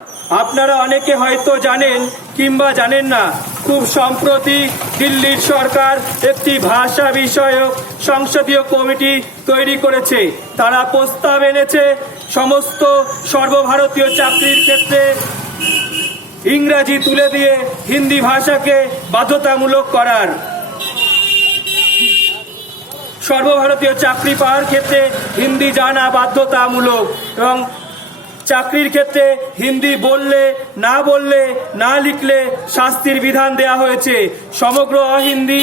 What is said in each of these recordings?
আপনারা অনেকে হয়তো জানেন কিংবা জানেন না, খুব সম্প্রতি দিল্লির সরকার একটি ভাষা বিষয়ক সংসদীয় কমিটি তৈরি করেছে। তারা প্রস্তাব এনেছে সমস্ত সর্বভারতীয় চাকরির ক্ষেত্রে ইংরাজি তুলে দিয়ে হিন্দি ভাষাকে বাধ্যতামূলক করার। সর্বভারতীয় চাকরি পাওয়ার ক্ষেত্রে হিন্দি জানা বাধ্যতামূলক এবং চাকরির ক্ষেত্রে হিন্দি বললে না লিখলে শাস্তির বিধান দেয়া হয়েছে। সমগ্র অহিন্দি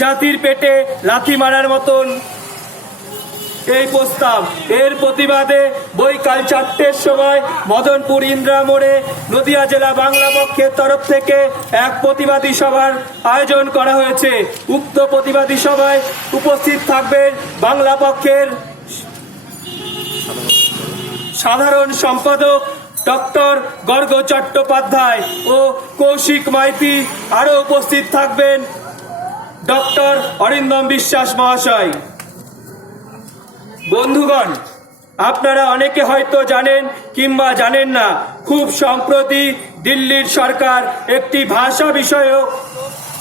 জাতির পেটে লাথি মারার মতন এই প্রস্তাব। এর প্রতিবাদে বৈকাল 4টের সময় মদনপুর ইন্দিরা মোড়ে নদিয়া জেলা বাংলা পক্ষের তরফ থেকে এক প্রতিবাদী সভার আয়োজন করা হয়েছে। উক্ত প্রতিবাদী সভায় উপস্থিত থাকবেন বাংলা পক্ষের সাধারণ সম্পাদক ডক্টর গর্গ চট্টোপাধ্যায় ও কৌশিক মাইতি। আরও উপস্থিত থাকবেন ডক্টর অরিন্দম বিশ্বাস মহাশয়। বন্ধুগণ, আপনারা অনেকে হয়তো জানেন কিংবা জানেন না, খুব সম্প্রতি দিল্লির সরকার একটি ভাষা বিষয়ক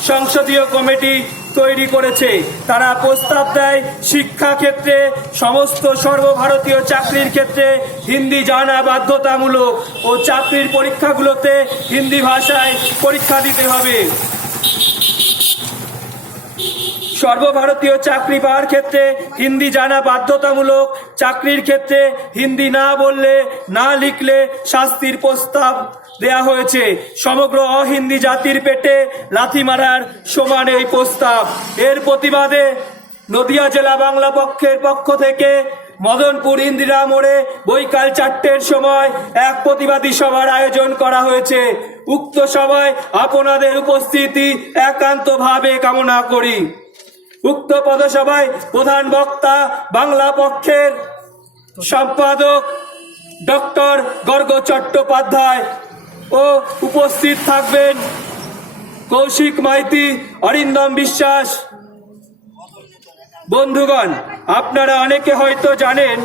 সংসদীয় কমিটি তৈরি করেছে। তারা প্রস্তাব দেয় শিক্ষা ক্ষেত্রে সমস্ত সর্বভারতীয় চাকরির ক্ষেত্রে হিন্দি জানা বাধ্যতামূলক ও চাকরির পরীক্ষাগুলোতে হিন্দি ভাষায় পরীক্ষা দিতে হবে। সর্বভারতীয় চাকরি পাওয়ার ক্ষেত্রে হিন্দি জানা বাধ্যতামূলক, চাকরির ক্ষেত্রে হিন্দি না বললে না লিখলে শাস্তির প্রস্তাব দেয়া হয়েছে। সমগ্র অহিন্দি জাতির পেটে লাথি মারার সমান এই প্রস্তাব। এর প্রতিবাদে নদিয়া জেলা বাংলা পক্ষের পক্ষ থেকে মদনপুর ইন্দিরা মোড়ে বৈকাল 4টের সময় এক প্রতিবাদী সভার আয়োজন করা হয়েছে। উক্ত সভায় আপনাদের উপস্থিতি একান্তভাবে কামনা করি। উক্ত পদসভায় প্রধান বক্তা বাংলা পক্ষের সম্পাদক ডক্টর গর্গ চট্টোপাধ্যায় ও উপস্থিত থাকবেন কৌশিক মাইতি, অরিন্দম বিশ্বাস। বন্ধুগণ, আপনারা অনেকে হয়তো জানেন